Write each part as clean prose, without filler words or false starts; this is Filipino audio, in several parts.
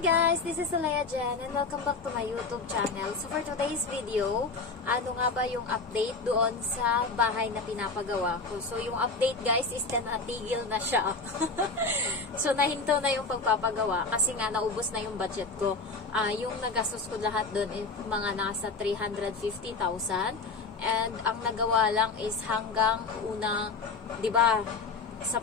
guys, this is Alea Jen and welcome back to my YouTube channel. So for today's video, ano nga ba yung update doon sa bahay na pinapagawa ko? So yung update guys is na natigil na siya. So nahinto na yung pagpapagawa kasi nga naubos na yung budget ko. Yung nagastos ko lahat doon is mga nasa 350,000 and ang nagawa lang is hanggang una, 'di ba? Sa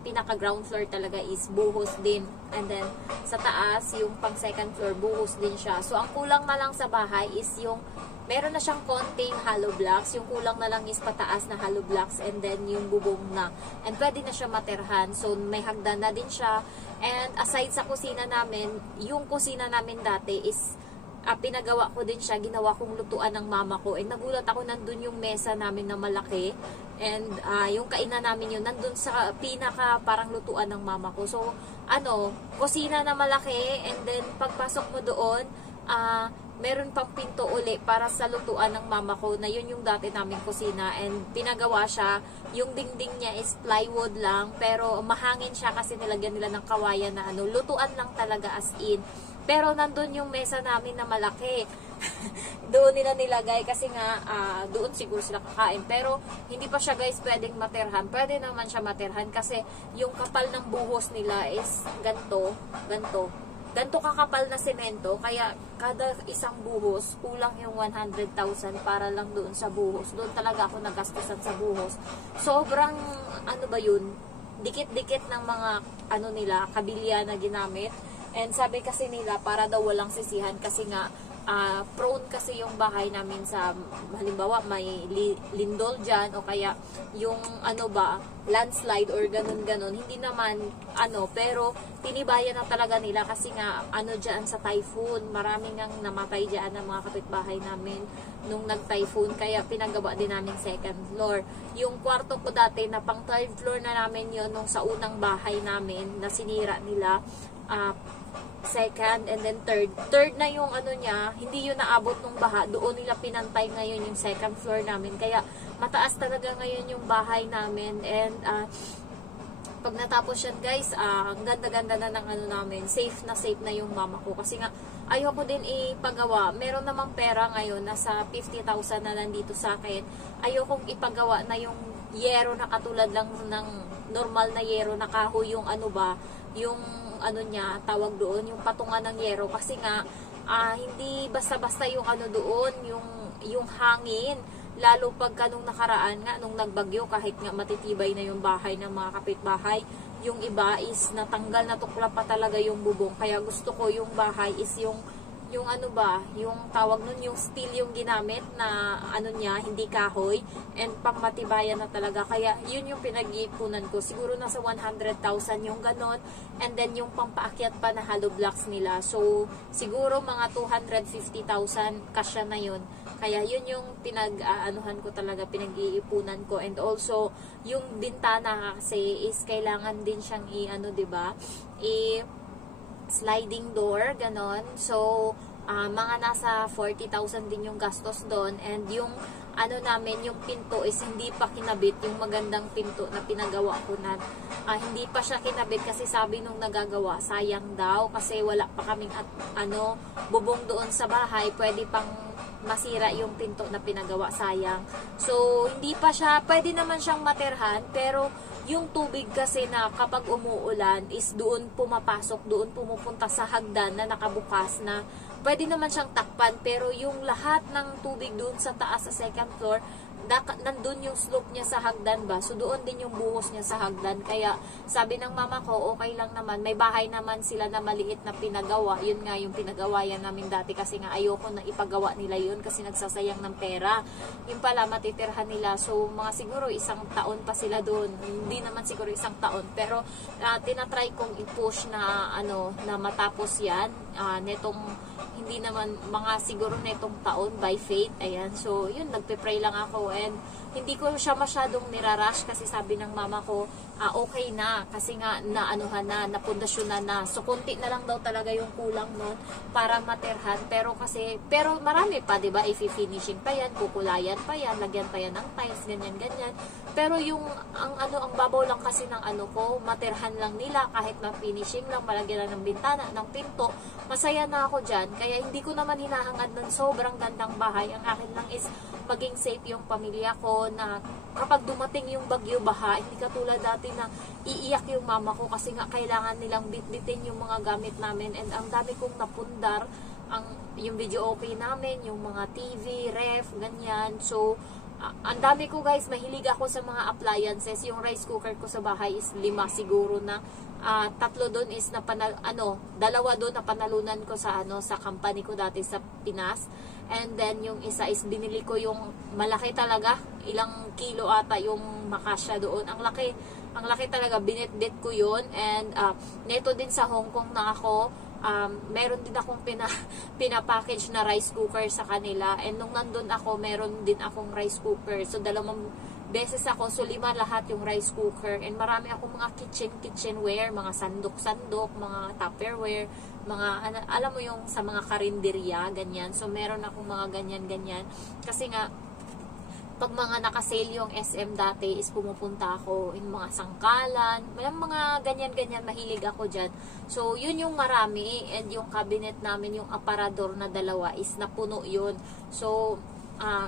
pinaka ground floor talaga is buhos din, and then sa taas yung pang second floor buhos din siya. So ang kulang na lang sa bahay is yung meron na siyang konting hollow blocks, yung kulang na lang is pataas na hollow blocks and then yung bubong na, and pwede na siya materhan. So may hagdan na din siya, and aside sa kusina namin, yung kusina namin dati is pinagawa ko din siya, ginawa kong lutuan ng mama ko. And nagulat ako, nandun yung mesa namin na malaki. And yung kainan namin yun, nandun sa pinaka parang lutuan ng mama ko. So, kusina na malaki. And then, pagpasok mo doon, meron pang pinto uli para sa lutuan ng mama ko, na yun yung dati naming kusina. And pinagawa siya, yung dingding niya is plywood lang, pero mahangin siya kasi nilagyan nila ng kawayan na lutuan lang talaga as in. Pero nandun yung mesa namin na malaki. Doon nila nilagay kasi nga doon siguro sila kakain. Pero hindi pa siya guys pwedeng materhan. Pwede naman siya materhan kasi yung kapal ng buhos nila is ganto kakapal na semento. Kaya kada isang buhos kulang yung 100,000 para lang doon sa buhos. Doon talaga ako nagastusan sa buhos. Sobrang dikit-dikit ng mga nila, kabilya na ginamit. And sabi kasi nila, para daw walang sisihan kasi nga, prone kasi yung bahay namin sa, halimbawa, may lindol dyan, o kaya yung, landslide or ganun-ganun. Hindi naman, pero tinibayan na talaga nila kasi nga, dyan sa typhoon, maraming ang namatay dyan ng mga kapitbahay namin nung nag-typhoon, kaya pinagawa din namin second floor. Yung kwarto ko dati, na pang third floor na namin yun, nung sa unang bahay namin, na sinira nila, second and then third na yung niya, hindi yun naabot ng baha, doon nila pinantay ngayon yung second floor namin, kaya mataas talaga ngayon yung bahay namin. And pag natapos yan guys, ang ganda-ganda na ng namin, safe na yung mama ko kasi nga ayoko din ipagawa. Meron namang pera ngayon, nasa 50,000 na nandito sa akin. Ayokong ipagawa na yung yero na katulad lang ng normal na yero na kahoy, yung yung niya, tawag doon, yung patungan ng yero, kasi nga hindi basta-basta yung doon, yung hangin, lalo pagka nung nakaraan nga, nung nagbagyo, kahit nga matitibay na yung bahay ng mga kapitbahay, yung iba is natanggal, natukla pa talaga yung bubong. Kaya gusto ko yung bahay is yung yung tawag nun, yung steel yung ginamit na niya, hindi kahoy, and pangmatibayan na talaga. Kaya yun yung pinag-iipunan ko. Siguro nasa 100,000 yung ganon, and then yung pampaakyat pa na hollow blocks nila. So siguro mga 250,000 kasya na yun. Kaya yun yung pinag-anuhan ko talaga, pinag-iipunan ko. And also yung bintana kasi is kailangan din siyang diba? Sliding door, ganon. So, mga nasa 40,000 din yung gastos doon. And yung namin, yung pinto is hindi pa kinabit, yung magandang pinto na pinagawa ko na hindi pa siya kinabit kasi sabi nung nagagawa, sayang daw kasi wala pa kaming bubong doon sa bahay, pwede pang masira yung pinto na pinagawa, sayang. So, hindi pa siya, pwede naman siyang materhan, pero yung tubig kasi na kapag umuulan is doon pumapasok, doon pumupunta sa hagdan na nakabukas, na pwede naman siyang takpan, pero yung lahat ng tubig doon sa taas sa second floor, nandun yung slope niya sa hagdan ba, so doon din yung buhos niya sa hagdan. Kaya sabi ng mama ko, okay lang naman, may bahay naman sila na maliit na pinagawa, yun nga yung pinagawa yan namin dati, kasi nga ayoko na ipagawa nila yun kasi nagsasayang ng pera, yung pala matitirhan nila. So mga siguro isang taon pa sila doon, hindi naman siguro isang taon, pero tinatry kong i-push na na matapos yan netong, hindi naman mga siguro netong taon, by faith. Ayan, so yun, nagpe-pray lang ako, and hindi ko siya masyadong nirarush kasi sabi ng mama ko, okay na kasi nga naanuhan na, napundasyonan na. So konti na lang daw talaga yung kulang nun para materhan. Pero marami pa, 'di ba? I-finishing pa 'yan, kukulayan pa 'yan, lagyan pa 'yan ng tiles, ganyan ganyan. Pero yung ang babaw lang kasi ng ko, materhan lang nila kahit ma-finishing lang, malagyan lang ng bintana, ng pinto. Masaya na ako diyan. Kaya hindi ko naman hinahangad ng sobrang gandang bahay. Ang akin lang is maging safe yung pamilya ko na kapag dumating yung bagyo baha, hindi katulad dati na iiyak yung mama ko kasi nga kailangan nilang bitbitin yung mga gamit namin, and ang dami kong napundar, yung video okay namin, yung mga TV, ref, ganyan. So ang dami ko guys, mahilig ako sa mga appliances. Yung rice cooker ko sa bahay is 5 siguro na. 3 doon is dalawa doon na panalunan ko sa sa company ko dati sa Pinas. And then yung isa is binili ko yung malaki talaga, ilang kilo ata yung makasya doon. Ang laki talaga, binitbit ko yun. And neto din sa Hong Kong na ako, meron din akong pinapackage na rice cooker sa kanila. And nung nandun ako, meron din akong rice cooker. So 2 beses ako, so 5 lahat yung rice cooker. And marami akong mga kitchenware, mga sandok-sandok, mga tupperware, mga alam mo yung sa mga karinderya, ganyan. So meron akong mga ganyan-ganyan. Kasi nga pag mga nakasale yung SM dati is pumupunta ako in mga sangkalan, mga ganyan-ganyan, mahilig ako dyan. So yun yung marami, and yung cabinet namin, yung aparador na 2 is napuno yun. So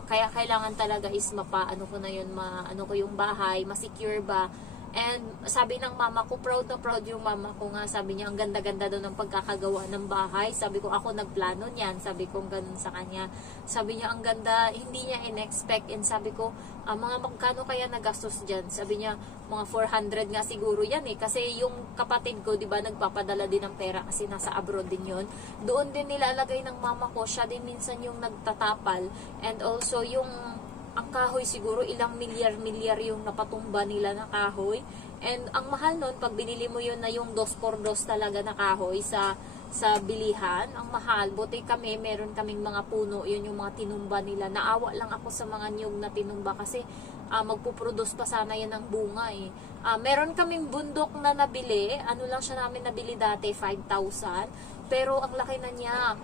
kaya kailangan talaga is mapaano ko na yun, ko yung bahay, masecure ba. And sabi ng mama ko, proud na proud yung mama ko nga. Sabi niya, ang ganda-ganda daw ng pagkakagawa ng bahay. Sabi ko, ako nagplano niyan. Sabi ko, ganun sa kanya. Sabi niya, ang ganda, hindi niya in-expect. And sabi ko, mga magkano kaya nagastos dyan? Sabi niya, mga 400 nga siguro yan eh. Kasi yung kapatid ko, di ba, nagpapadala din ng pera kasi nasa abroad din yun. Doon din nilalagay ng mama ko. Siya din minsan yung nagtatapal. And also yung ang kahoy siguro ilang milyar yung napatumba nila na kahoy. And ang mahal nun, pag binili mo yun na yung 2x2 talaga na kahoy sa bilihan, ang mahal. Buti kami, meron kaming mga puno, yun yung mga tinumba nila. Naawa lang ako sa mga niyog na tinumba kasi magpuproduce pa sana yan ng bunga eh. Meron kaming bundok na nabili, lang siya namin nabili dati, 5,000. Pero ang laki na niya,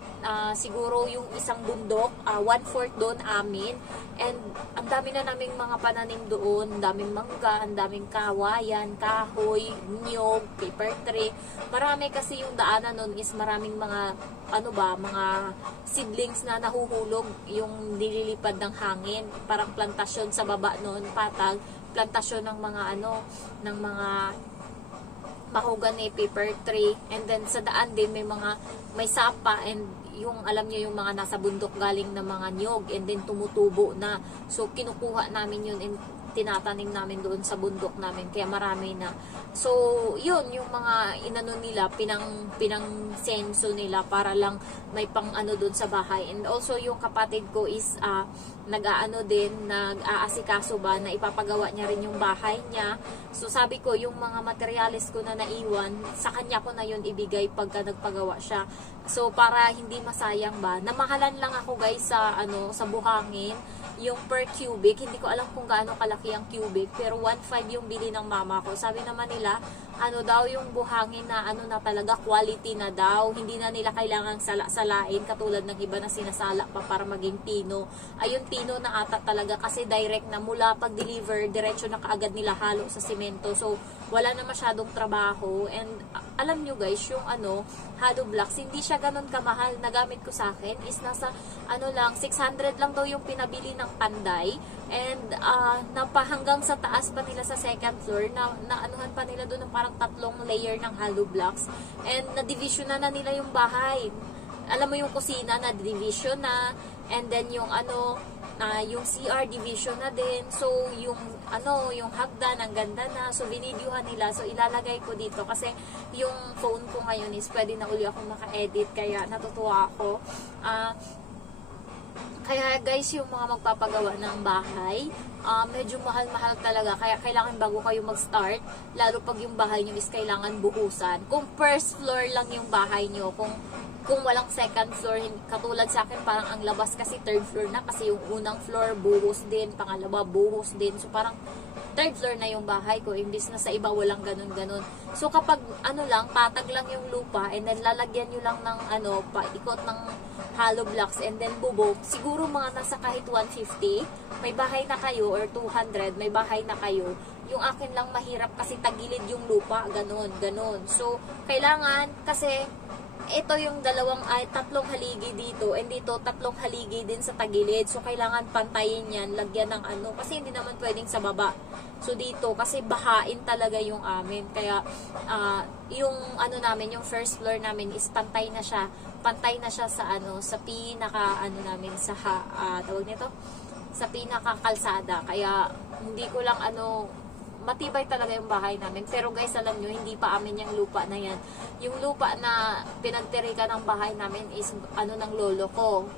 siguro yung isang bundok, 1/4 doon amin. And ang dami na naming mga pananim doon, ang daming mangga, ang daming kawayan, kahoy, niyog, paper tree. Marami kasi yung daanan noon is maraming mga, mga seedlings na nahuhulog, yung nililipad ng hangin. Parang plantasyon sa baba noon, patag, plantasyon ng mga ng mga mahogany, paper tree, and then sa daan din may sapa, and yung alam niyo yung mga nasa bundok galing na mga niyog, and then tumutubo na. So kinukuha namin yun and tinatanim namin doon sa bundok namin, kaya marami na. So yun yung mga inano nila, pinang senso nila para lang may pang doon sa bahay. And also yung kapatid ko is nag-aasikaso ba na ipapagawa niya rin yung bahay niya. So sabi ko, yung mga materials ko na naiwan, sa kanya ko na yun ibigay pagka nagpagawa siya. So para hindi masayang ba, namahalan lang ako guys sa sa buhangin, yung per cubic. Hindi ko alam kung gaano kalaki ang cubic, pero 1.5 yung bili ng mama ko. Sabi naman nila, daw yung buhangin na na talaga, quality na daw. Hindi na nila kailangang sala-salain katulad ng iba na sinasala pa para maging pino. Ayun, pino na ata talaga kasi direct na mula pag-deliver, diretso na kaagad nila halo sa simento. So wala na masyadong trabaho. And alam nyo guys, yung hollow blocks, hindi siya ganun kamahal. Nagamit ko sa akin is nasa lang, 600 lang daw yung pinabili ng Panday. And napahanggang sa taas pa nila sa second floor, naanuhan pa nila doon ng parang 3 layer ng hollow blocks. And na-division na nila yung bahay. Alam mo yung kusina na division na, and then yung yung CR division na din. So yung yung hagdan ang ganda na. So binidyohan nila. So ilalagay ko dito kasi yung phone ko ngayon is pwede na uli ako maka-edit, kaya natutuwa ako. Kaya guys, yung mga magpapagawa ng bahay, medyo mahal-mahal talaga. Kaya kailangan bago kayo mag-start, lalo pag yung bahay nyo is kailangan buhusan. Kung first floor lang yung bahay nyo, kung walang second floor, katulad sa akin, parang ang labas kasi third floor na, kasi yung unang floor buhos din, pangalawa buhos din. So parang third floor na yung bahay ko, imbis na sa iba walang ganun-ganun. So kapag ano lang, patag lang yung lupa, and then lalagyan nyo lang ng paikot ng hollow blocks, and then bubog, siguro mga nasa kahit 150, may bahay na kayo, or 200, may bahay na kayo. Yung akin lang mahirap kasi tagilid yung lupa, ganun. So kailangan, kasi ito yung tatlong haligi dito, and dito tatlong haligi din sa tagilid. So kailangan pantayin yan, lagyan ng kasi hindi naman pwedeng sa baba. So dito kasi bahain talaga yung amin. Kaya yung namin, yung first floor namin is pantay na siya. Pantay na siya sa sa pinaka namin sa tawag nito, sa pinaka kalsada. Kaya hindi ko lang matibay talaga yung bahay namin. Pero guys, alam nyo, hindi pa amin yung lupa na yan. Yung lupa na pinagtirikan ng bahay namin is ng lolo ko.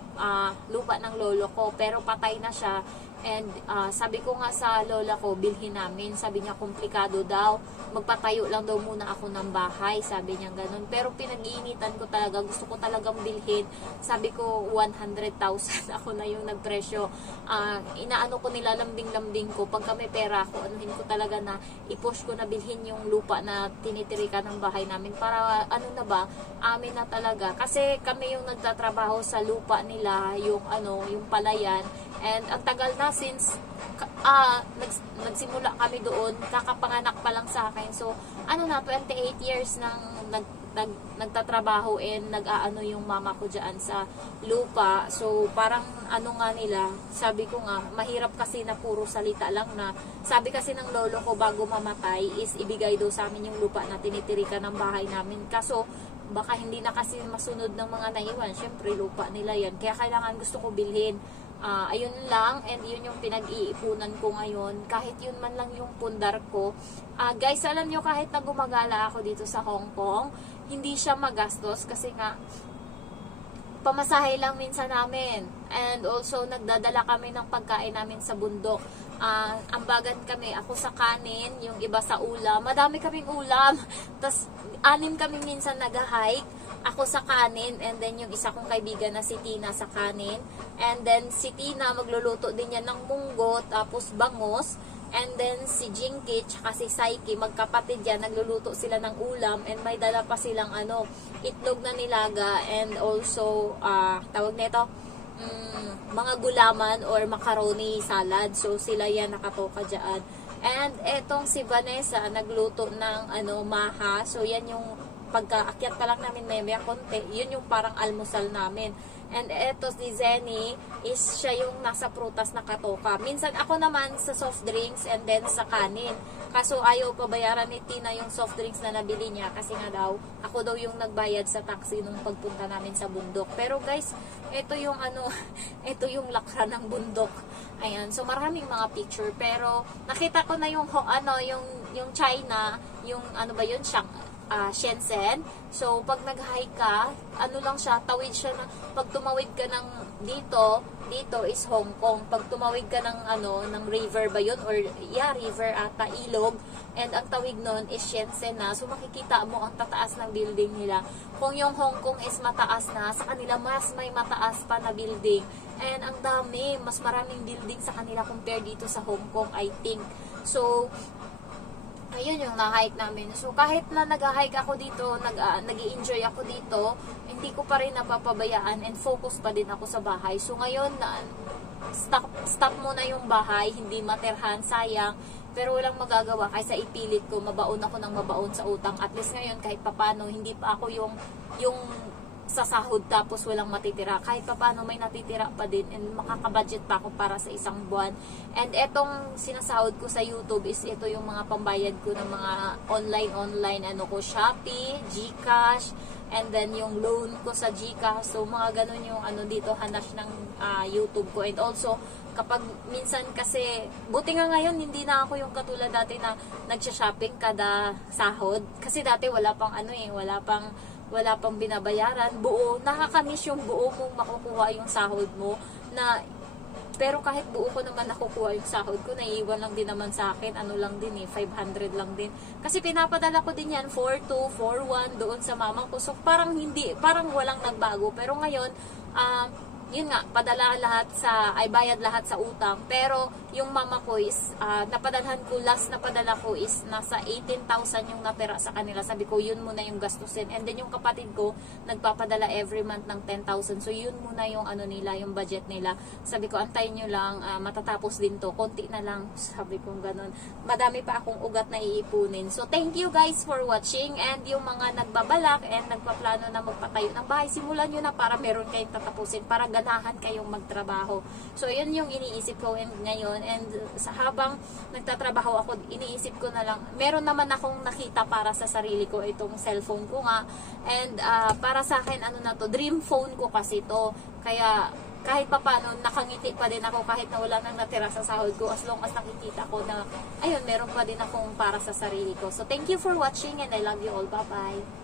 Lupa ng lolo ko. Pero patay na siya. And sabi ko nga sa lola ko, bilhin namin. Sabi niya, komplikado daw. Magpatayo lang daw muna ako ng bahay. Sabi niya ganun. Pero pinag-iinitan ko talaga. Gusto ko talagang bilhin. Sabi ko, 100,000 ako na yung nagpresyo. Inaano ko, nilalambing-lambing ko. Pag kami pera ko, anuhin ko talaga na i-push ko na bilhin yung lupa na tinitirikan ng bahay namin. Para amin na talaga. Kasi kami yung nagtatrabaho sa lupa nila, yung yung palayan. And ang tagal na since nagsimula kami doon, kakapanganak pa lang sa akin. So, 28 years nang nagtatrabaho and nag-aano yung mama ko dyan sa lupa. So, parang nila, sabi ko nga, mahirap kasi na puro salita lang na, sabi kasi ng lolo ko bago mamatay is ibigay daw sa amin yung lupa na tinitirikan ng bahay namin. Kaso, baka hindi na kasi masunod ng mga naiwan. Syempre, lupa nila yan. Kaya kailangan gusto ko bilhin. Ayun lang, and yun yung pinag-iipunan ko ngayon. Kahit yun man lang yung pundar ko. Guys, alam nyo, kahit na gumagala ako dito sa Hong Kong, hindi siya magastos kasi nga, pamasahe lang minsan namin. And also, nagdadala kami ng pagkain namin sa bundok. Ambagan kami, ako sa kanin, yung iba sa ulam. Madami kaming ulam. Tapos, 6 kami minsan nag-hike. Ako sa kanin, and then yung isa kong kaibigan na si Tina sa kanin. And then si Tina magluluto din yan ng munggo, tapos bangos. And then si Jinky tsaka si Saiki, magkapatid yan, nagluluto sila ng ulam. And may dala pa silang itlog na nilaga, and also tawag nito, mga gulaman or macaroni salad. So sila yan nakatoka dyan. And etong si Vanessa nagluto ng maha. So yan yung pagkaakyat pa lang namin may konti, yun yung parang almusal namin. And eto si Zenny is siya yung nasa prutas na katoka. Minsan ako naman sa soft drinks and then sa kanin. Kaso ayaw pa bayaran ni Tina yung soft drinks na nabili niya kasi nga daw, ako daw yung nagbayad sa taxi nung pagpunta namin sa bundok. Pero guys, ito yung ito yung lakra ng bundok. Ayan, so maraming mga picture, pero nakita ko na yung yung China, yung yun, Shenzhen. So, pag nag-hike ka, lang siya, tawid siya pag tumawid ka ng dito is Hong Kong. Pag tumawid ka ng river ba yun? Or, river ata, ilog. And ang tawid nun is Shenzhen na. So, makikita mo ang tataas ng building nila. Kung yung Hong Kong is mataas na, sa kanila mas may mataas pa na building. And ang dami, mas maraming building sa kanila compare dito sa Hong Kong, I think. So, ayun yung na-hike namin. So, kahit na nag-hike ako dito, nag-i-enjoy ako dito, hindi ko pa rin napapabayaan and focus pa din ako sa bahay. So, ngayon, stop muna yung bahay, hindi materhan, sayang. Pero walang magagawa, kaysa ipilit ko, mabaon ako ng mabaon sa utang. At least ngayon, kahit papano, hindi pa ako yung sasahod tapos walang matitira. Kahit papano may natitira pa din and makakabudget pa ako para sa isang buwan. And etong sinasahod ko sa YouTube is ito yung mga pambayad ko ng mga online Shopee, GCash, and then yung loan ko sa GCash. So mga ganun yung dito hanas ng YouTube ko. And also kapag minsan kasi, buti nga ngayon hindi na ako yung katulad dati na nagsha-shopping kada sahod. Kasi dati wala pang wala pang binabayaran, nakakamiss yung buo mong makukuha yung sahod mo, na Pero kahit buo ko naman nakukuha yung sahod ko, naiiwan lang din naman sa akin, ano lang din 500 lang din. Kasi pinapadala ko din yan, 4-2, 4-1 doon sa mama ko. So parang walang nagbago. Pero ngayon, yun nga, padala lahat bayad lahat sa utang. Pero yung mama ko is, last na padala ko is nasa 18,000 yung natira sa kanila. Sabi ko, yun muna yung gastusin. And then yung kapatid ko, nagpapadala every month ng 10,000. So yun muna yung nila, yung budget nila. Sabi ko, antayin nyo lang, matatapos din to. Konti na lang. Sabi ko, ganun. Madami pa akong ugat na iipunin. So thank you guys for watching. And yung mga nagbabalak and nagpaplano na magpatayo ng bahay, simulan nyo na para meron kayong tatapusin. Para ganahan kayong magtrabaho. So yun yung iniisip ko ngayon. And habang nagtatrabaho ako, iniisip ko na lang, meron naman akong nakita para sa sarili ko, itong cellphone ko nga. And para sa akin, dream phone ko kasi to. Kaya kahit pa paano, nakangiti pa din ako kahit na wala nang natira sa sahod ko, as long as nakikita ko na, ayun, meron pa din akong para sa sarili ko. So thank you for watching and I love you all. Bye-bye.